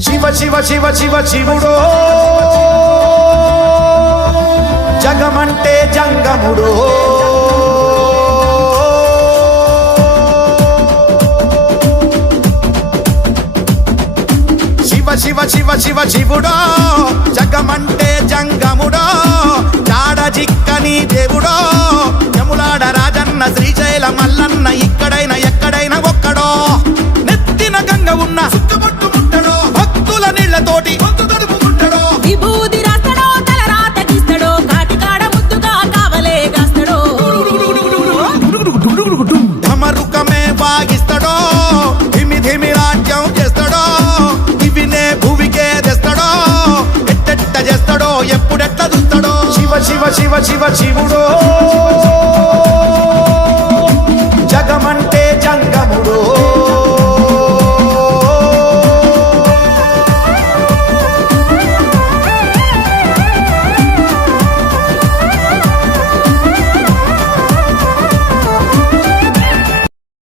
శివ శివ శివ శివ శివుడో జగమంటే జంగముడో శివ శివ శివ శివ శివుడో జగమంటే జంగముడో జాడ జిక్కని దేవుడో యములాడ రాజన్న శ్రీశైల మల్లన్న ఇక్కడైనా ఎక్కడైనా ఒక్కడో నెత్తిన గంగ ఉన్న సుక్కబొట్టు ముట్టడో భక్తుల నీళ్లతోటి తడుపు ముట్టడో విభూది రాస్తడో తల రాత గీస్తడో కాటికాడ ముద్దుగా కావలే గాస్తడో ధమరుకమే వాగిస్తడో ధిమి ధిమి రాజ్యం చేస్తాడో ఇవినే భూమికే తెస్తాడో ఎట్టెట్ట చేస్తాడో ఎప్పుడెట్ట చూస్తాడో శివ శివ శివ శివ శివుడో